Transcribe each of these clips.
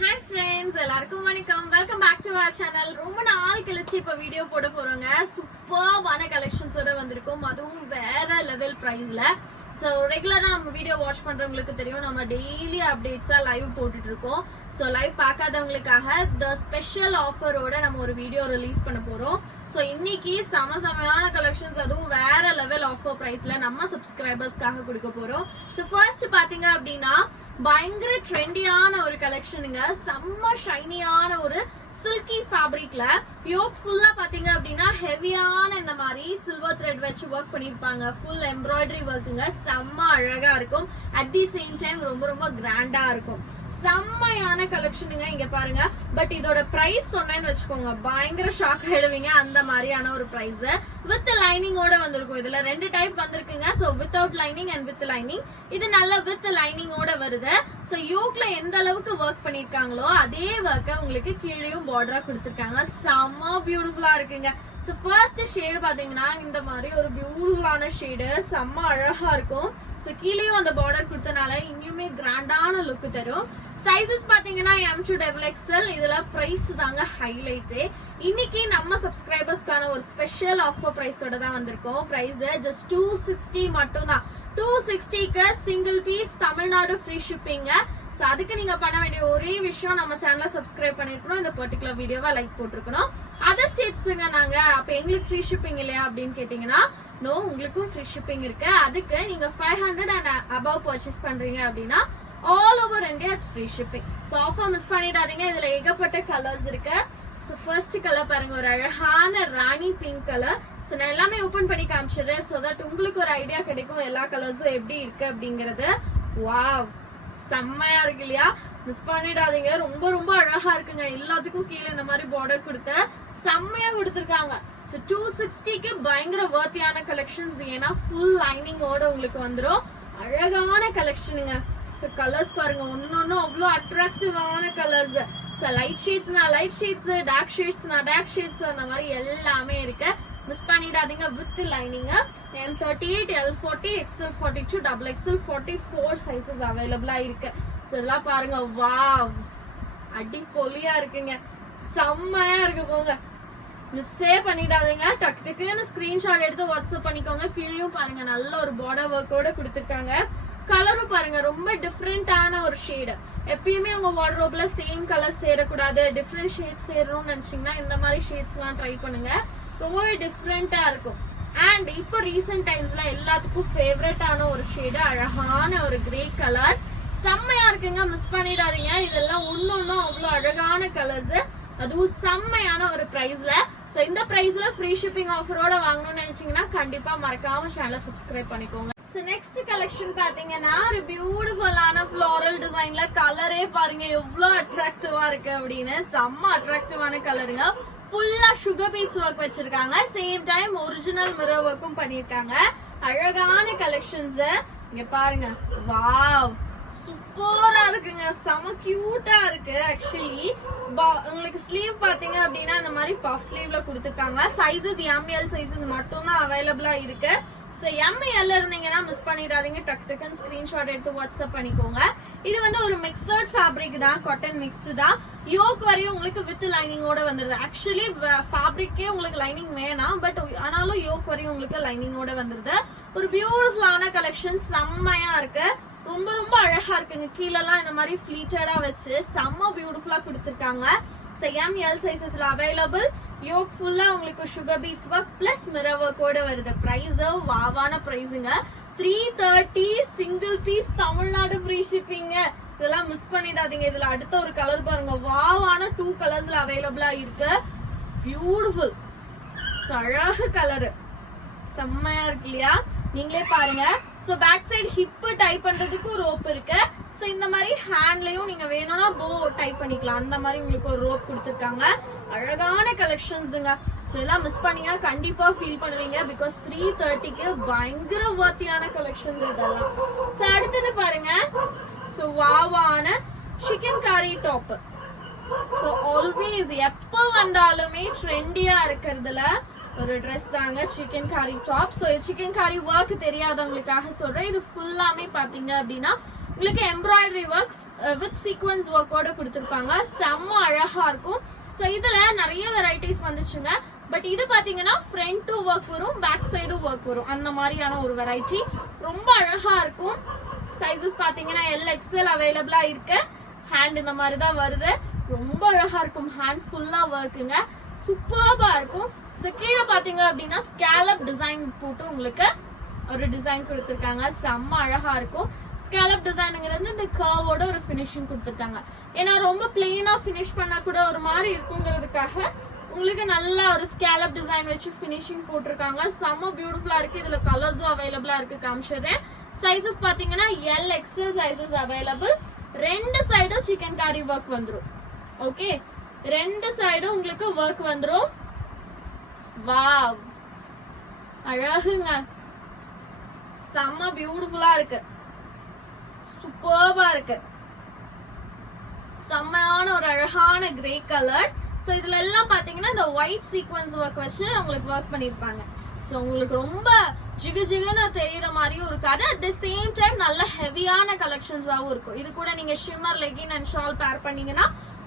Hi friends, எல்லாருக்கும் வணக்கம். Welcome back to our channel. ரொம்ப நாள் கழிச்சு இப்ப வீடியோ போட போறோங்க. சூப்பர்வான கலெக்ஷன்ஸோட வந்திருக்கோம். அதுவும் வேற லெவல் பிரைஸ்ல. ஸோ ரெகுலரா நம்ம வீடியோ வாட்ச் பண்றவங்களுக்கு தெரியும், நம்ம டெய்லி அப்டேட்ஸா லைவ் போட்டுட்டு இருக்கோம். ஸோ லைவ் பார்க்காதவங்களுக்காக த ஸ்பெஷல் ஆஃபரோட நம்ம ஒரு வீடியோ ரிலீஸ் பண்ண போறோம். ஸோ இன்னைக்கு செமையான கலெக்ஷன்ஸ், அதுவும் வேற லெவல் ஆஃபர் பிரைஸ்ல நம்ம சப்ஸ்கிரைபர்ஸ்க்காக கொடுக்க போறோம். ஸோ ஃபர்ஸ்ட் பாத்தீங்க அப்படின்னா பயங்கர ட்ரெண்டியான ஒரு கலெக்ஷனுங்க. செம்ம ஷைனியான ஒரு சில்கி ஃபேப்ரிக்ல யோக் ஃபுல்லா பாத்தீங்க அப்படின்னா ஹெவியான இந்த மாதிரி சில்வர் த்ரெட் வச்சு ஒர்க் பண்ணிருப்பாங்க. ஃபுல் எம்ப்ராய்டரி ஒர்க்குங்க. செம்ம அழகா இருக்கும். அட் தி சேம் டைம் ரொம்ப ரொம்ப கிராண்டா இருக்கும். செம்மையான கலெக்ஷனுங்க. இங்க பாருங்க. பட் இதோட பிரைஸ் சொன்னேன்னு வச்சுக்கோங்க, பயங்கர ஷாக் ஆயிடுவீங்க. அந்த மாதிரியான ஒரு பிரைஸ் வித் லைனிங்கோட வந்திருக்கும். இதுல ரெண்டு டைப் வந்திருக்குங்க. So without lining and with lining. இது நல்ல வித் லைனிங்கோட வருது. சோ யோக்ல எந்த அளவுக்கு ஒர்க் பண்ணிருக்காங்களோ அதே ஒர்க்க உங்களுக்கு கீழேயும் பார்டரா கொடுத்திருக்காங்க. செம்ம பியூட்டிஃபுல்லா இருக்குங்க. ஸோ ஃபர்ஸ்ட் ஷேடு பார்த்தீங்கன்னா இந்த மாதிரி ஒரு பியூட்டிஃபுல்லான ஷேடு, செம்ம அழகா இருக்கும். ஸோ கீழேயும் அந்த பார்டர் கொடுத்தனால இன்னுமே கிராண்டான லுக் தரும். சைசஸ் பார்த்தீங்கன்னா M2XXL. இதுல பிரைஸ் தாங்க ஹைலைட்டு. இன்னைக்கு நம்ம சப்ஸ்கிரைபர்ஸ்க்கான ஒரு ஸ்பெஷல் ஆஃபர் பிரைஸோட தான் வந்திருக்கோம். பிரைஸ் ஜஸ்ட் 260 மட்டும் தான். 260க்கு சிங்கிள் பீஸ், தமிழ்நாடு ஃப்ரீ ஷிப்பிங்க. ஸோ அதுக்கு நீங்க பண்ண வேண்டிய ஒரே விஷயம், நம்ம சேனலை சப்ஸ்கிரைப் பண்ணிருக்கணும், இந்த பர்டிகுலர் வீடியோவை லைக் போட்டிருக்கணும். அதர் ஸ்டேட்ஸுங்க நாங்க அப்ப எங்களுக்கு ஃப்ரீ ஷிப்பிங் இல்லையா அப்படின்னு கேட்டீங்கன்னா, நோ, உங்களுக்கும் ஃப்ரீ ஷிப்பிங் இருக்கு. அதுக்கு நீங்க 500 and above பர்ச்சேஸ் பண்றீங்க அப்படின்னா all over India it's free shipping. So offer miss பண்ணிடாதீங்க. இதுல ஏகப்பட்ட கலர்ஸ் இருக்கு. ஸோ ஃபர்ஸ்ட் கலர் பாருங்க, ஒரு அழகான ராணி பிங்க் கலர். ஸோ நான் எல்லாமே ஓபன் பண்ணி காமிச்சிடுறேன், ஸோ தட் உங்களுக்கு ஒரு ஐடியா கிடைக்கும் எல்லா கலர்ஸும் எப்படி இருக்கு அப்படிங்கறது. வாவ், செம்மையா இருக்கு இல்லையா? மிஸ் பண்ணிடாதீங்க. ரொம்ப ரொம்ப அழகா இருக்குங்க. எல்லாத்துக்கும் கீழே இந்த மாதிரி பார்டர் கொடுத்த செம்மையா கொடுத்துருக்காங்க. ஸோ 260க்கு பயங்கர வர்த்தியான கலெக்ஷன்ஸ். ஏன்னா ஃபுல் லைனிங்கோட உங்களுக்கு வந்துடும். அழகான கலெக்ஷனுங்க. ஸோ கலர்ஸ் பாருங்க, ஒன்னொன்னும் அவ்வளோ அட்ராக்டிவான கலர்ஸ். ஸோ லைட் ஷேட்ஸ்னா லைட் ஷேட்ஸ், டார்க் ஷேட்ஸ்னா டார்க் ஷேட்ஸ், அந்த மாதிரி எல்லாமே இருக்கு. மிஸ் பண்ணிடாதீங்க. With lining M38, L40, XL42, XXL 44 sizes அவைலபிளா இருக்கு. இதெல்லாம் பாருங்க. வாவ், அடிப்பொலியா இருக்குங்க. செம்மையா இருக்கு. போங்க, மிஸ்ஸே பண்ணிடாதீங்க. டக்கு டக்குன்னு ஸ்கிரீன்ஷாட் எடுத்து வாட்ஸ்அப் பண்ணிக்கோங்க. கீழேயும் பாருங்க, நல்ல ஒரு பார்டர் ஒர்க்கோட கொடுத்துருக்காங்க. கலரும் பாருங்க, ரொம்ப டிஃப்ரெண்டான ஒரு ஷேடு. எப்பயுமே உங்க வார்ட்ரோப்ல சேம் கலர் சேரக்கூடாது, டிஃப்ரெண்ட் ஷேட்ஸ் சேரணும்னு நினைச்சீங்கன்னா இந்த மாதிரி ஷேட்ஸ் எல்லாம் ட்ரை பண்ணுங்க. ரொம்பவே டிஃப்ரெண்டா இருக்கும். அண்ட் இப்போ ரீசெண்ட் டைம்ஸ்ல எல்லாத்துக்கும் ஃபேவரட்டான ஒரு ஷேடு, அழகான ஒரு கிரே கலர். செம்மையா இருக்குங்க. மிஸ் பண்ணிடாதீங்க. இதெல்லாம் ஒன்னொன்னும் அவ்வளவு அழகான கலர்ஸ், அதுவும் செம்மையான ஒரு பிரைஸ்ல. சோ இந்த பிரைஸ்ல ஃப்ரீ ஷிப்பிங் ஆஃபரோட வாங்கணும்னு நினைச்சீங்கன்னா கண்டிப்பா மறக்காம சேனலை சப்ஸ்கிரைப் பண்ணிக்கோங்க. சோ நெக்ஸ்ட் கலெக்ஷன் பாத்தீங்கன்னா ஒரு பியூட்டிஃபுல்லான ஃப்ளோரல் டிசைன்ல. கலரே பாருங்க எவ்வளவு அட்ராக்டிவா இருக்கு அப்படின்னு. செம்ம அட்ராக்டிவான கலருங்க. ஃபுல்லா சுகர் பீட்ஸ் ஒர்க் வச்சிருக்காங்க. சேம் டைம் ஒரிஜினல் மிரர் ஒர்க்கும் பண்ணிருக்காங்க. அழகான கலெக்ஷன்ஸ் இங்க பாருங்க. வாவ், சூப்பரா இருக்குங்க. செம கியூட்டா இருக்கு. ஆக்சுவலி உங்களுக்கு ஸ்லீவ் பாத்தீங்க அப்படின்னா இந்த மாதிரி பஃப் ஸ்லீவ்ல கொடுத்துருக்காங்க. சைசஸ் ML சைசஸ் மட்டும் தான் அவைலபிளா இருக்கு. ஸோ ML இருந்தீங்கன்னா மிஸ் பண்ணிடாதீங்க. டக்கு டக்குன்னு ஸ்கிரீன்ஷாட் எடுத்து வாட்ஸ்அப் பண்ணிக்கோங்க. இது வந்து ஒரு மிக்சர்ட் ஃபேப்ரிக் தான், காட்டன் மிக்ஸ்டு தான். யோக் வரையும் உங்களுக்கு வித் லைனிங்கோட வந்துருது. ஆக்சுவலி ஃபேப்ரிக்கே உங்களுக்கு லைனிங் வேணாம், பட் ஆனாலும் யோக் வரையும் உங்களுக்கு லைனிங்கோட வந்துருது. ஒரு பியூட்டிஃபுல்லான கலெக்ஷன், செம்மையா இருக்கு. ரொம்ப ரொம்ப அழகா இருக்குங்க. கீழெல்லாம் இந்த மாதிரி ஃபிளீட்டடா வச்சு செம்ம பியூட்டிஃபுல்லா கொடுத்துருக்காங்க. ஸோ ML சைசஸ்ல அவைலபிள். யோக் ஃபுல்லா உங்களுக்கு sugar beads work plus mirror ஒர்க்கோட வருது. பிரைஸ் வாவான பிரைஸுங்க. 330 சிங்கிள் பீஸ், தமிழ்நாடு ஃப்ரீ ஷிப்பிங்க. இதெல்லாம் மிஸ் பண்ணிடாதீங்க. இதுல அடுத்த ஒரு கலர் பாருங்க. வாவான 2 கலர்ஸ்ல அவைலபிளா இருக்கு. பியூட்டிஃபுல் அழகு கலரு, செம்மையா இருக்கு இல்லையா? நீங்களே பாருங்க. So back side hip type பண்றதுக்கு ஒரு ரோப் இருக்கு. சோ இந்த மாதிரி ஹேண்ட்லயும் நீங்க வேணும்னா போ டைப் பண்ணிக்கலாம். அந்த மாதிரி உங்களுக்கு ஒரு ரோப் கொடுத்துருக்காங்க. அழகான கலெக்ஷன்ஸுங்க. ஸோ இதெல்லாம் மிஸ் பண்ணீங்கன்னா கண்டிப்பா ஃபீல் பண்ணுவீங்க. பிகாஸ் 330க்கு பயங்கர வர்த்தியான கலெக்ஷன்ஸ் இதெல்லாம். ஸோ அடுத்தது பாருங்க. ஸோ வாவான சிக்கன் காரி டாப். ஸோ ஆல்வேஸ் எப்போ வந்தாலுமே ட்ரெண்டியா இருக்கிறதுல ஒரு ட்ரெஸ் தாங்க சிக்கன் காரி டாப். ஸோ சிக்கன் காரி ஒர்க் தெரியாதவங்களுக்காக சொல்றேன். இது ஃபுல்லாமே பாத்தீங்க அப்படின்னா உங்களுக்கு எம்ப்ராய்டரி ஒர்க் வித் சீக்வன்ஸ் ஒர்க்கோட கொடுத்துருப்பாங்க. செம்ம அழகா இருக்கும். ஸோ இதுல நிறைய வெரைட்டிஸ் வந்துச்சுங்க. பட் இது பாத்தீங்கன்னா ஃப்ரண்ட் டு ஒர்க் வரும், பேக் சைடும் ஒர்க் வரும். அந்த மாதிரியான ஒரு வெரைட்டி ரொம்ப அழகா இருக்கும். சைஸஸ் பாத்தீங்கன்னா LXL அவைலபிளா இருக்கு. ஹேண்ட் இந்த மாதிரி தான் வருது. ரொம்ப அழகா இருக்கும். ஹேண்ட் ஃபுல்லா ஒர்க்குங்க, சூப்பர்பா இருக்கும். ஸோ கீழே பாத்தீங்க அப்படின்னா ஸ்கேலப் டிசைன் போட்டு உங்களுக்கு ஒரு டிசைன் கொடுத்துருக்காங்க. செம்ம அழகா இருக்கும். ஸ்கேலப் டிசைனுங்கிறது இந்த கர்வோட ஒரு ஃபினிஷிங் கொடுத்துருக்காங்க. ஏன்னா ரொம்ப பிளெயினா ஃபினிஷ் பண்ணா கூட ஒரு மாதிரி இருக்குங்கிறதுக்காக உங்களுக்கு நல்ல ஒரு ஸ்கேலப் டிசைன் வச்சு ஃபினிஷிங் போட்டிருக்காங்க. செம்ம பியூட்டிஃபுல்லா இருக்கு. இதுல கலர்ஸும் அவைலபிளா இருக்கு, காமிச்சிடுறேன். சைஸஸ் பாத்தீங்கன்னா LXL சைஸஸ் அவைலபிள். ரெண்டு சைடும் சிக்கன் காரி ஒர்க் வந்துரும். ஓகே, ரெண்டு சைடும் உங்களுக்கு ஒர்க் வந்துரும். வாவ், அழகுங்க, செம்ம பியூட்டிஃபுல்லா இருக்கு, சூப்பர்பா இருக்கு. செம்மையான ஒரு அழகான கிரே கலர். ஸோ இதுல எல்லாம் பாத்தீங்கன்னா இந்த ஒயிட் சீக்வன்ஸ் ஒர்க் வச்சு உங்களுக்கு ஒர்க் பண்ணிருப்பாங்க. ஸோ உங்களுக்கு ரொம்ப ஜிகு ஜிகுன்னு தெரியற மாதிரியும் இருக்காது. அட் த சேம் டைம் நல்ல ஹெவியான கலெக்ஷன்ஸாவும் இருக்கும். இது கூட நீங்க ஷிம்மர் லெகின் அண்ட் ஷால் பேர் பண்ணீங்கன்னா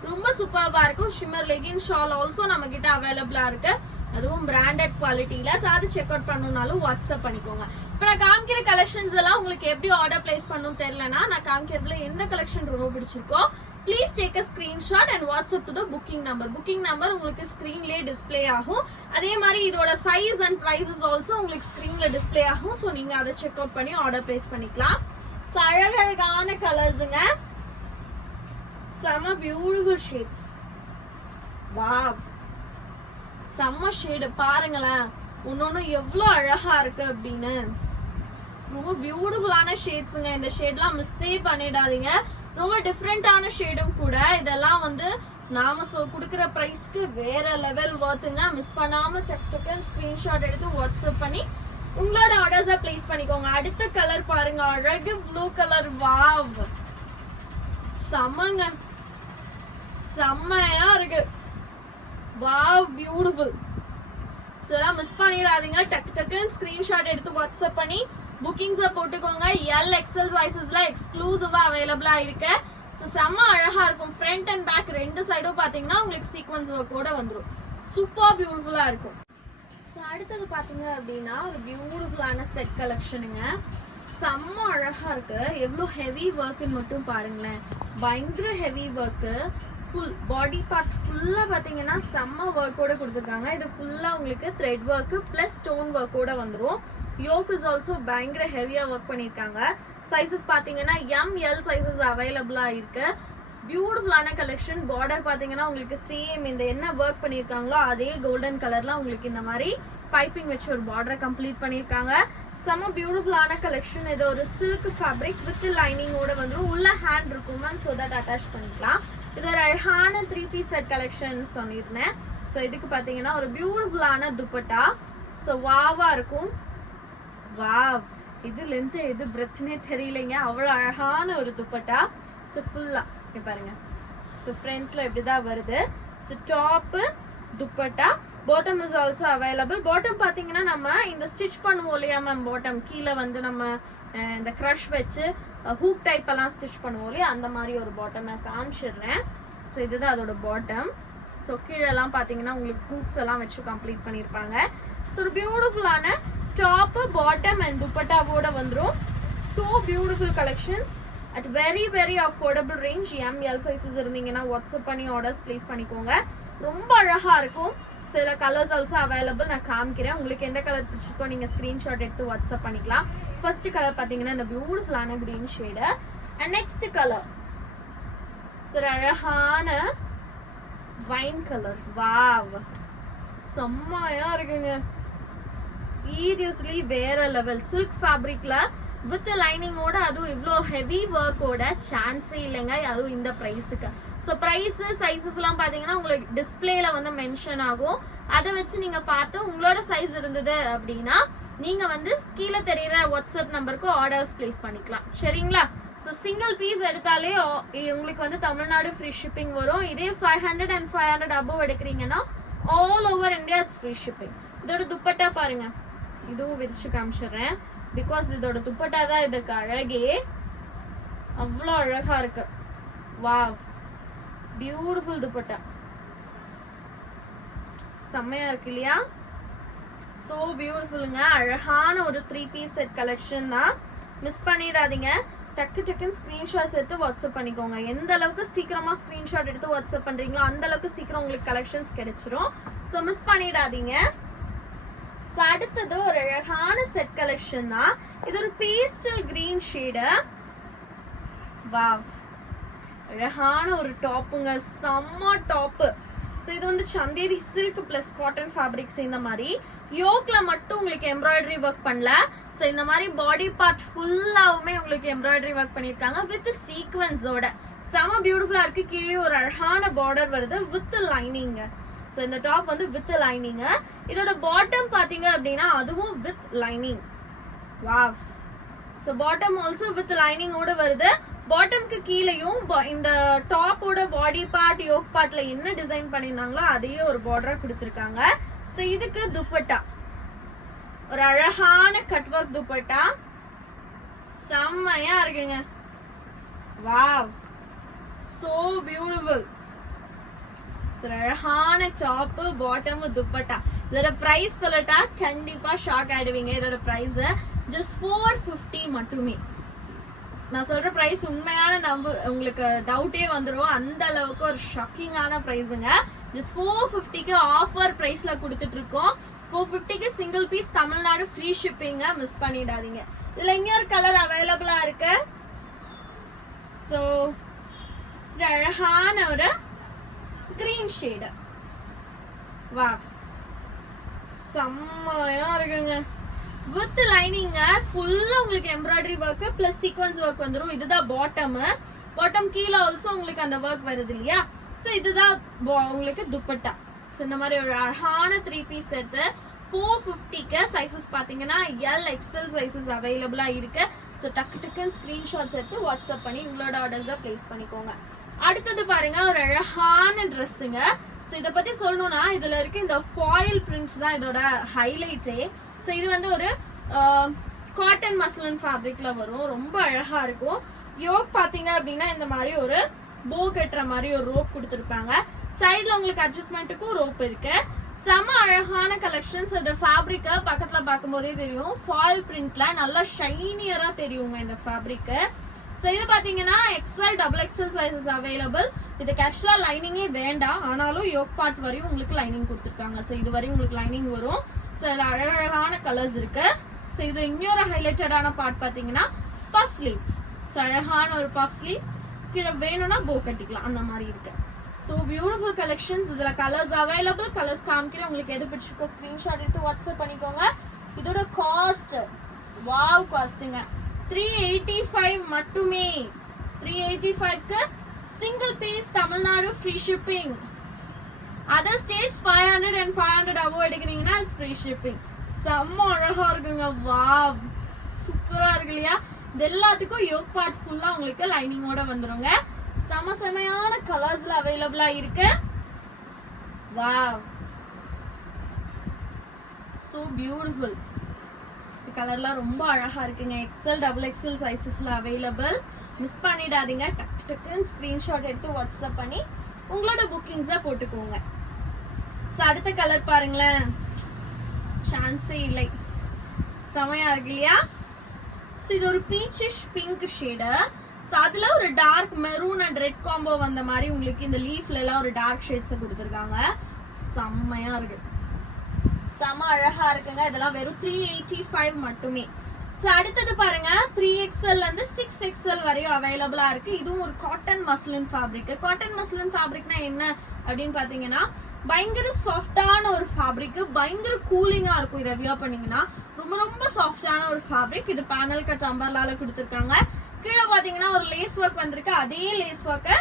ரொம்ப சூப்பர்பா இருக்கும். ஷிம்மர் லெகின் ஷால் ஆல்சோ நம்ம கிட்ட அவைலபிளா இருக்கு, அதுவும் பிராண்டட் குவாலிட்டியில. ஸோ அது செக் அவுட் பண்ணணும்னாலும் வாட்ஸ்அப் பண்ணிக்கோங்க. இப்போ நான் காமிக்கிற கலெக்ஷன்ஸ் எல்லாம் உங்களுக்கு எப்படி ஆர்டர் பிளேஸ் பண்ணணும் தெரியலனா, நான் காமிக்கிறதுல எந்த கலெக்ஷன் ரொம்ப பிடிச்சிருக்கோ please take a screenshot and WhatsApp to the booking number. Booking number உங்களுக்கு ஸ்கிரீன்லேயே டிஸ்பிளே ஆகும். அதே மாதிரி இதோட சைஸ் அண்ட் ப்ரைஸஸ் ஆல்சோ உங்களுக்கு ஸ்கிரீன்ல டிஸ்பிளே ஆகும். ஸோ நீங்க அதை செக் அவுட் பண்ணி ஆர்டர் பிளேஸ் பண்ணிக்கலாம். ஸோ அழகழகான கலர்ஸுங்க, செம்ம பியூட்டிஃபுல் ஷேட்ஸ். வாவ், செம்ம ஷேடு பாருங்களேன், ஒன்னொன்னு எவ்வளவு அழகா இருக்கு அப்படின்னு. ரொம்ப பியூட்டிஃபுல்லான ஷேட்ஸுங்க. இந்த ஷேட்லாம் மிஸ்ஸே பண்ணிடாதீங்க. ரொம்ப டிஃப்ரெண்டான ஷேடும் கூட. இதெல்லாம் வந்து நாம கொடுக்குற பிரைஸ்க்கு வேற லெவல் வர்த்துங்க. மிஸ் பண்ணாம டக்குன்னு ஸ்கிரீன்ஷாட் எடுத்து வாட்ஸ்அப் பண்ணி உங்களோட ஆர்டர்ஸை பிளேஸ் பண்ணிக்கோங்க. அடுத்த கலர் பாருங்க, அழகு ப்ளூ கலர். வாவ், செம்மங்க, செம்மையா இருக்கு. Wow, beautiful. இதெல்லாம் மிஸ் பண்ணிடாதீங்க. டக்குன்னு ஸ்கிரீன்ஷாட் எடுத்து வாட்ஸ்அப் பண்ணி புக்கிங்ஸை போட்டுக்கோங்க. LXL சைஸஸ்ல எக்ஸ்க்ளூசிவா அவைலபிளா இருக்கு. செம்ம அழகா இருக்கும். ஃப்ரண்ட் அண்ட் பேக் ரெண்டு சைடும் பாத்தீங்கன்னா உங்களுக்கு சீக்வன்ஸ் ஒர்க்கோட வந்துடும். சூப்பர் பியூட்டிஃபுல்லா இருக்கும். அடுத்தது பாத்தீங்க அப்படின்னா ஒரு பியூட்டிஃபுல்லான செட் கலெக்ஷனுங்க. செம்ம அழகா இருக்கு. எவ்வளோ ஹெவி ஒர்க்குன்னு மட்டும் பாருங்களேன். பயங்கர heavy work. Full body part ஃபுல்லா பாத்தீங்கன்னா செம்ம ஒர்க்கோட கொடுத்துருக்காங்க. இது ஃபுல்லா உங்களுக்கு த்ரெட் ஒர்க் பிளஸ் ஸ்டோன் ஒர்க்கோட வந்துடும். யோக் இஸ் ஆல்சோ பயங்கர ஹெவியா ஒர்க் பண்ணிருக்காங்க. சைசஸ் பாத்தீங்கன்னா ML சைசஸ் அவைலபிளா இருக்கு. பியூட்டிஃபுல்லான கலெக்ஷன். பார்டர் பாத்தீங்கன்னா உங்களுக்கு சேம் இந்த என்ன ஒர்க் பண்ணிருக்காங்களோ அதே கோல்டன் கலர்ல உங்களுக்கு இந்த மாதிரி பைப்பிங் வச்சு ஒரு பார்டரை கம்ப்ளீட் பண்ணிருக்காங்க. செம்ம பியூட்டிஃபுல்லான கலெக்ஷன். இது ஒரு சில்க் ஃபேப்ரிக் வித் லைனிங்கோட வந்து உள்ள ஹேண்ட் இருக்கும் மேம், ஸோ தட் அட்டாச் பண்ணிக்கலாம். இது ஒரு அழகான 3 பீஸ் செட் கலெக்ஷன் சொல்லியிருந்தேன். ஸோ இதுக்கு பாத்தீங்கன்னா ஒரு பியூட்டிஃபுல்லான துப்பட்டா. ஸோ வாவா இருக்கும். வாவ், இது லென்த் எது பிரெத்னே தெரியலைங்க, அவ்வளோ அழகான ஒரு துப்பட்டா. ஸோ ஃபுல்லா பாருங்க. ஸோ ஃப்ரண்ட்ல இப்படிதான் வருது. So top dupatta. Bottom is also available. Bottom பாத்தீங்கன்னா நம்ம இந்த ஸ்டிச் பண்ணுவோம் இல்லையா மேம், பாட்டம் கீழே வந்து நம்ம இந்த க்ரஷ் வச்சு ஹூக் டைப் எல்லாம் ஸ்டிச் பண்ணுவோம் இல்லையா, அந்த மாதிரி ஒரு பாட்டம் நான் காமிச்சிடுறேன். ஸோ இதுதான் அதோட பாட்டம். ஸோ கீழெல்லாம் பாத்தீங்கன்னா உங்களுக்கு ஹூக்ஸ் எல்லாம் வச்சு கம்ப்ளீட் பண்ணியிருப்பாங்க. ஸோ ஒரு பியூட்டிஃபுல்லான டாப்பு பாட்டம் அண்ட் துப்பட்டாவோட வந்துடும். So beautiful collections at very very affordable range. ML sizes இருந்தீங்கன்னா வாட்ஸ்அப் பண்ணி ஆர்டர்ஸ் பிளேஸ் பண்ணிக்கோங்க. ரொம்ப அழகா இருக்கும். சில கலர்ஸ் ஆல்சோ அவைலபிள். நான் காமிக்கிறேன். உங்களுக்கு எந்த கலர் பிடிச்சிருக்கோ நீங்க ஸ்கிரீன்ஷாட் எடுத்து வாட்ஸ்அப் பண்ணிக்கலாம். ஃபர்ஸ்ட் கலர் பாத்தீங்கன்னா இந்த பியூட்டிஃபுல்லான green shade. And next colour அழகான வைன் கலர். வாவ், செம்மையா இருக்குங்க. சீரியஸ்லி வேற லெவல். சில்க் ஃபேப்ரிக்ல வித் லைனிங்கோட, அதுவும் இவ்வளோ ஹெவி ஒர்க்கோட சான்ஸே இல்லைங்க, அதுவும் இந்த ப்ரைஸுக்கு. ஸோ ப்ரைஸு சைஸஸ் எல்லாம் பார்த்தீங்கன்னா உங்களுக்கு டிஸ்பிளேல வந்து மென்ஷன் ஆகும். அதை வச்சு நீங்கள் பார்த்து உங்களோட சைஸ் இருந்தது அப்படின்னா நீங்கள் வந்து கீழே தெரியுற வாட்ஸ்அப் நம்பருக்கு ஆர்டர்ஸ் பிளேஸ் பண்ணிக்கலாம். சரிங்களா? ஸோ சிங்கிள் பீஸ் எடுத்தாலே உங்களுக்கு வந்து தமிழ்நாடு ஃப்ரீ ஷிப்பிங் வரும். இதே 500 and 500 above எடுக்கிறீங்கன்னா all over India it's free shipping. இதோட துப்பட்டா பாருங்க, இதுவும் விரிச்சு காமிச்சிடுறேன். பிகாஸ் இதோட துப்பட்டா தான் இதுக்கு அழகே. அவ்வளோ அழகா இருக்கு. வாவ், பியூட்டிஃபுல் துப்பட்டா, செம்மையா இருக்கு இல்லையா? சோ பியூட்டிஃபுல்லுங்க. அழகான ஒரு 3 பீஸ் செட் கலெக்ஷன் தான், மிஸ் பண்ணிடாதீங்க. டக்கு டக்குன்னு ஸ்கிரீன்ஷாட்ஸ் எடுத்து வாட்ஸ்அப் பண்ணிக்கோங்க. எந்த அளவுக்கு சீக்கிரமா ஸ்கிரீன்ஷாட் எடுத்து வாட்ஸ்அப் பண்றீங்களோ அந்த அளவுக்கு சீக்கிரம் உங்களுக்கு கலெக்ஷன்ஸ் கிடைச்சிரும். ஸோ மிஸ் பண்ணிடாதீங்க. ஸோ அடுத்தது ஒரு அழகான செட் கலெக்ஷன் தான். இது ஒரு பேஸ்டல் கிரீன் ஷேடு. வாவ், அழகான ஒரு டாப்புங்க, செம்ம டாப்பு. ஸோ இது வந்து Chanderi silk plus cotton fabric சேர்ந்த மாதிரி. யோக்ல மட்டும் உங்களுக்கு எம்ப்ராய்டரி ஒர்க் பண்ணல. ஸோ இந்த மாதிரி பாடி பார்ட் ஃபுல்லாவுமே உங்களுக்கு எம்ப்ராய்டரி ஒர்க் பண்ணியிருக்காங்க வித் சீக்வன்ஸோட. செம பியூட்டிஃபுல்லா இருக்கு. கீழே ஒரு அழகான பார்டர் வருது வித் லைனிங். ஸோ இந்த டாப் வந்து வித் லைனிங். இதோட பாட்டம் பாத்தீங்க அப்படின்னா அதுவும் with lining. Wow. So bottom also with லைனிங்கோட வருது. பாட்டம்க்கு கீழேயும் இந்த டாப்போட பாடி பார்ட் யோக் பார்ட்ல என்ன டிசைன் பண்ணிருந்தாங்களோ அதையே ஒரு பார்டரா கொடுத்துருக்காங்க. ஸோ இதுக்கு துப்பட்டா ஒரு அழகான கட் ஒர்க் துப்பட்டா, செம்மையா இருக்குங்க. Wow, so beautiful. அழகான டாப், பாட்டம், துப்பட்டா. இதோட பிரைஸ் சொல்லட்டா கண்டிப்பா ஷாக் ஆயிடுவீங்க. இதோட பிரைஸ் ஜஸ்ட் 450 மட்டுமே. நான் சொல்ற பிரைஸ் உண்மையான உங்களுக்கு டவுட்டே வந்துடும், அந்த அளவுக்கு ஒரு ஷாக்கிங்கான பிரைஸுங்க. ஜஸ்ட் 450க்கு ஆஃபர் பிரைஸ்ல கொடுத்துட்டு இருக்கோம். 450க்கு சிங்கிள் பீஸ் தமிழ்நாடு ஃப்ரீ ஷிப்பிங்க, மிஸ் பண்ணிடாதீங்க. இதுல இன்னொரு கலர் அவைலபிளா இருக்கு. சோ அழகான ஒரு கிரீன் ஷேடு. வா, செம்மையா இருக்குங்க. வித் லைனிங்க, ஃபுல்லா உங்களுக்கு embroidery work plus sequence work வந்துடும். இதுதான் பாட்டம். பாட்டம் கீழே ஆல்சோ உங்களுக்கு அந்த ஒர்க் வருது இல்லையா? ஸோ இதுதான் உங்களுக்கு துப்பட்டா. ஸோ இந்த மாதிரி ஒரு அழகான 3 பீஸ் செட்டு 450க்கு. சைசஸ் பார்த்தீங்கன்னா எல் எக்ஸ்எல் சைசஸ் அவைலபிளா இருக்கு. ஸோ டக்கு டக்குன்னு ஸ்கிரீன்ஷாட்ஸ் எடுத்து வாட்ஸ்அப் பண்ணி உங்களோட ஆர்டர்ஸை பிளேஸ் பண்ணிக்கோங்க. அடுத்தது பாருங்க ஒரு அழகான ட்ரெஸ்ஸுங்க. ஸோ இதை பத்தி சொல்லணும்னா இதுல இருக்க இந்த ஃபாயில் பிரிண்ட்ஸ் தான் இதோட ஹைலைட்டே. ஸோ இது வந்து ஒரு காட்டன் மஸ்லின் ஃபேப்ரிக்ல வரும், ரொம்ப அழகா இருக்கும். யோக் பாத்தீங்க அப்படின்னா இந்த மாதிரி ஒரு போ கட்டுற மாதிரி ஒரு ரோப் கொடுத்துருப்பாங்க. சைட்ல உங்களுக்கு அட்ஜஸ்ட்மெண்ட்டுக்கும் ரோப் இருக்கு. செம அழகான கலெக்ஷன்ஸ். இந்த ஃபேப்ரிக்கை பக்கத்துல பார்க்கும்போதே தெரியும், ஃபாயில் பிரிண்ட்ல நல்லா ஷைனியரா தெரியுங்க இந்த ஃபேப்ரிக். ஸோ இது பாத்தீங்கன்னா XL double XL sizes available. இதுக்கு ஆக்சுவலா லைனிங்கே வேண்டாம், ஆனாலும் யோக் பார்ட் வரையும் உங்களுக்கு லைனிங் கொடுத்துருக்காங்க. ஸோ இது வரையும் உங்களுக்கு லைனிங் வரும். ஸோ இதில் அழகழகான கலர்ஸ் இருக்கு. ஸோ இது இன்னொரு ஹைலைட்டடான பார்ட் பார்த்தீங்கன்னா பஃப் ஸ்லீவ். ஸோ அழகான ஒரு பஃப் ஸ்லீவ், கீழே வேணும்னா போ கட்டிக்கலாம், அந்த மாதிரி இருக்கு. So beautiful collections. இதில் கலர்ஸ் அவைலபிள். கலர்ஸ் காமிக்கிறேன், உங்களுக்கு எது பிடிச்சிருக்கோ ஸ்க்ரீன்ஷாட் எடுத்து வாட்ஸ்அப் பண்ணிக்கோங்க. இதோட காஸ்ட் வாவ் காஸ்ட்டுங்க 385 மட்டுமே. 385க்கு single piece Tamil Nadu free shipping. Other states 500 and 500 above எடுக்கிறீங்கன்னா இட்ஸ் ஃப்ரீ ஷிப்பிங். செம்ம அழகா இருக்குங்க. வாவ், சூப்பரா இருக்கு இல்லையா? இது எல்லாத்துக்கும் யோக் பார்ட் ஃபுல்லா உங்களுக்கு லைனிங்கோட வந்துருங்க. செம செமையான கலர்ஸ்ல அவைலபிளா இருக்கு. Wow, so beautiful. இந்த கலர்லாம் ரொம்ப அழகா இருக்குங்க. எக்ஸ்எல் டபுள் எக்ஸ்எல் சைசஸ்ல அவைலபிள். மிஸ் பண்ணிடாதீங்க. டக்கு டக்குன்னு ஸ்கிரீன்ஷாட் எடுத்து வாட்ஸ்அப் பண்ணி உங்களோட புக்கிங்ஸை போட்டுக்கோங்க. ஸோ அடுத்த கலர் பாருங்களேன், சான்ஸே இல்லை, செமையா இருக்கு இல்லையா? ஸோ இது ஒரு பீச்சிஷ் பிங்க் ஷேடு. ஸோ அதுல ஒரு dark maroon and red combo வந்த மாதிரி உங்களுக்கு இந்த லீஃப்ல எல்லாம் ஒரு டார்க் ஷேட்ஸை கொடுத்துருக்காங்க. செம்மையா இருக்கு, செம அழகா இருக்குங்க. இதெல்லாம் வெறும் 385 மட்டுமே. ஸோ அடுத்தது பாருங்க 3XL இருந்து 6XL வரையும் அவைலபிளா இருக்கு. இதுவும் ஒரு cotton muslin fabric. Cotton muslin ஃபேப்ரிக்னா என்ன அப்படின்னு பாத்தீங்கன்னா பயங்கர சாஃப்டான ஒரு ஃபேப்ரிக், பயங்கர கூலிங்கா இருக்கும். இதை வியர் பண்ணீங்கன்னா ரொம்ப ரொம்ப சாஃப்டான ஒரு ஃபேப்ரிக். இது பேனல் கட் அம்பர்லால கொடுத்துருக்காங்க. கீழே பாத்தீங்கன்னா ஒரு லேஸ் ஒர்க் வந்திருக்கு. அதே லேஸ் ஒர்க்கை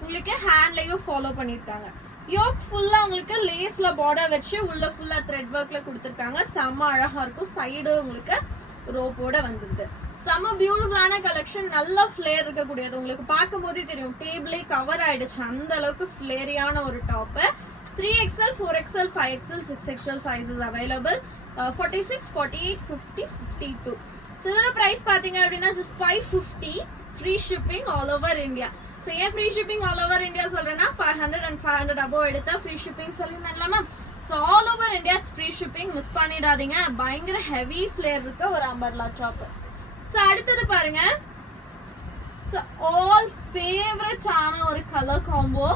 உங்களுக்கு ஹேண்ட்லயும் ஃபாலோ பண்ணிருக்காங்க. யோக் ஃபுல்லா உங்களுக்கு லேஸ்ல பார்டர் வச்சு உள்ள ஃபுல்லா த்ரெட் ஒர்க்ல கொடுத்துருக்காங்க. செம்ம அழகா இருக்கும். சைடு உங்களுக்கு ரோப்போட வந்துருது. செம்ம பியூட்டிஃபுல்லான கலெக்ஷன். நல்ல ஃபிளேர் இருக்கக்கூடியது. உங்களுக்கு பார்க்கும் போதே தெரியும், டேபிளே கவர் ஆயிடுச்சு, அந்த அளவுக்கு ஃபிளேரியான ஒரு top. 3XL 4XL 5XL 6XL sizes available. 46 48 50 52. So இதோட பிரைஸ் பாத்தீங்க அப்படின்னா just 550. Free shipping all over India. So ஏன் free shipping all over India சொல்றேன்னா 500 and 500 above எடுத்தா ஃப்ரீ ஷிப்பிங் சொல்லியிருந்தேன்ல ma'am. So all over India free shipping, miss பண்ணிடாதீங்க. பயங்கர heavy flare இருக்க ஒரு அம்பர்லா டாப். ஸோ அடுத்தது பாருங்க, ஸோ ஆல் ஃபேவரட்டான ஒரு கலர் காம்போ,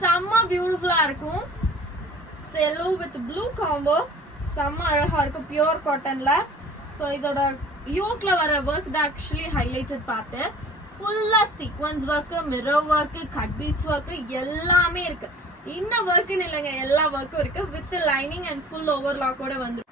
செம்ம பியூட்டிஃபுல்லா இருக்கும். So yellow with blue combo செம்ம அழகா இருக்கும், பியூர் காட்டன்ல. ஸோ இதோட யோக்ல வர ஒர்க் தான் ஆக்சுவலி ஹைலைட்டட் பார்ட். ஃபுல்லா sequins work, mirror work, cut beads work எல்லாமே இருக்கு. இந்த ஒர்க்குன்னு இல்லைங்க, எல்லா ஒர்க்கும் இருக்கு வித் லைனிங் அண்ட் ஃபுல் ஓவர்லாக்கோட வந்துடும்.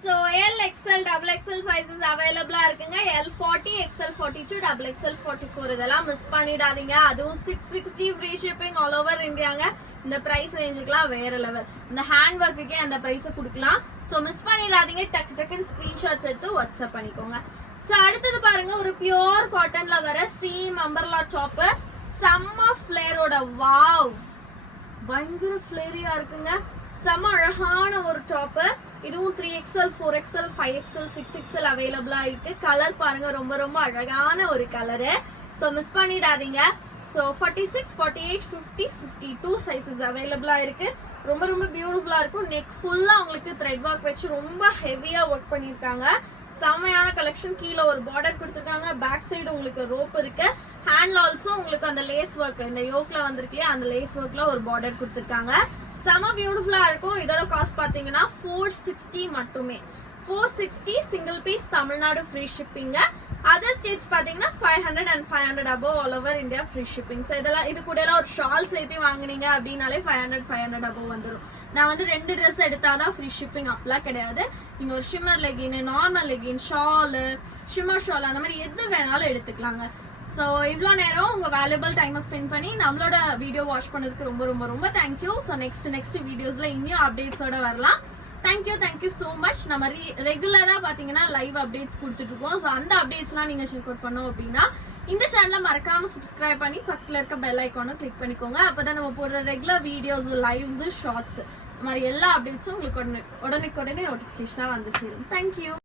So L XL double XL sizes அவைலபிளா இருக்குங்க. L40, XL 42, XXL 44 இதெல்லாம் மிஸ் பண்ணிடாதீங்க. அதுவும் 660 ஃப்ரீ ஷிப்பிங் ஆல் ஓவர் இந்தியாங்க. இந்த பிரைஸ் ரேஞ்சுக்குலாம் வேற லெவல். இந்த ஹேண்ட் ஒர்க்குக்கே அந்த பிரைஸை கொடுக்கலாம். ஸோ மிஸ் பண்ணிடாதீங்க, டக்கு டக்குன்னு ஸ்கிரீன்ஷாட்ஸ் எடுத்து வாட்ஸ்அப் பண்ணிக்கோங்க. ஸோ அடுத்தது பாருங்க, ஒரு பியூர் காட்டன்ல வர சீம் அம்பர்லா டாப், செம்ம ஃபிளேரோட. வாவ், பயங்கர ஃபிளேரியா இருக்குங்க. செம்ம அழகான ஒரு டாப். இதுவும் 3XL, 4XL, 5XL, 6XL அவைலபிளா இருக்கு. கலர் பாருங்க, ரொம்ப ரொம்ப அழகான ஒரு கலரு. ஸோ மிஸ் பண்ணிடாதீங்க. ஸோ 46, 48, 50, 52 சைஸஸ் அவைலபிளா இருக்கு. ரொம்ப ரொம்ப பியூட்டிஃபுல்லா இருக்கும். நெக் ஃபுல்லா உங்களுக்கு த்ரெட் ஒர்க் வச்சு ரொம்ப ஹெவியா ஒர்க் பண்ணிருக்காங்க. செம்மையான கலெக்ஷன். கீழே ஒரு பார்டர் கொடுத்துருக்காங்க, பேக் சைடு உங்களுக்கு ரோப் இருக்கு. ஹேண்ட்ல ஆல்சோ உங்களுக்கு அந்த லேஸ் ஒர்க், இந்த யோக்ல வந்திருக்கு இல்லையா, அந்த லேஸ் ஒர்க்ல ஒரு பார்டர் கொடுத்துருக்காங்க. செம பியூட்டிஃபுல்லா இருக்கும். இதோட காஸ்ட் பாத்தீங்கன்னா 460 மட்டுமே. 460 சிங்கிள் பீஸ், தமிழ்நாடு ஃப்ரீ ஷிப்பிங்க. அதர் ஸ்டேட்ஸ் பாத்தீங்கன்னா 500 and 500 above all over India free shipping. So இதெல்லாம் இது கூட எல்லாம் ஒரு ஷால் சேர்த்து வாங்குனீங்க அப்படின்னாலே 500 above வந்துடும். நான் வந்து 2 ட்ரெஸ் எடுத்தாதான் ஃப்ரீ ஷிப்பிங், அப்பெல்லாம் கிடையாது. நீங்க ஒரு shimmer legging, normal legging, shawl, shimmer shawl அந்த மாதிரி எது வேணாலும் எடுத்துக்கலாங்க. ஸோ இவ்வளோ நேரம் உங்க வேல்யூபிள் டைமை ஸ்பெண்ட் பண்ணி நம்மளோட வீடியோ வாட்ச் பண்ணதுக்கு ரொம்ப ரொம்ப ரொம்ப தேங்க்யூ. ஸோ நெக்ஸ்ட் வீடியோஸ்ல இன்னும் அப்டேட்ஸோட வரலாம். Thank you so much. நம்ம ரெகுலரா பாத்தீங்கன்னா லைவ் அப்டேட்ஸ் கொடுத்துட்டு இருக்கோம். ஸோ அந்த அப்டேட்ஸ்லாம் நீங்க செக் அவுட் பண்ணோம் அப்படின்னா இந்த சேனலை மறக்காம சப்ஸ்கிரைப் பண்ணி பக்கத்துல இருக்க பெல் ஐக்கானும் கிளிக் பண்ணிக்கோங்க. அப்பதான் நம்ம போடுற ரெகுலர் வீடியோஸ், லைவ்ஸ், ஷார்ட்ஸ், இந்த மாதிரி எல்லா அப்டேட்ஸும் உங்களுக்கு உடனே நோட்டிஃபிகேஷனா வந்து சேரும். தேங்க்யூ.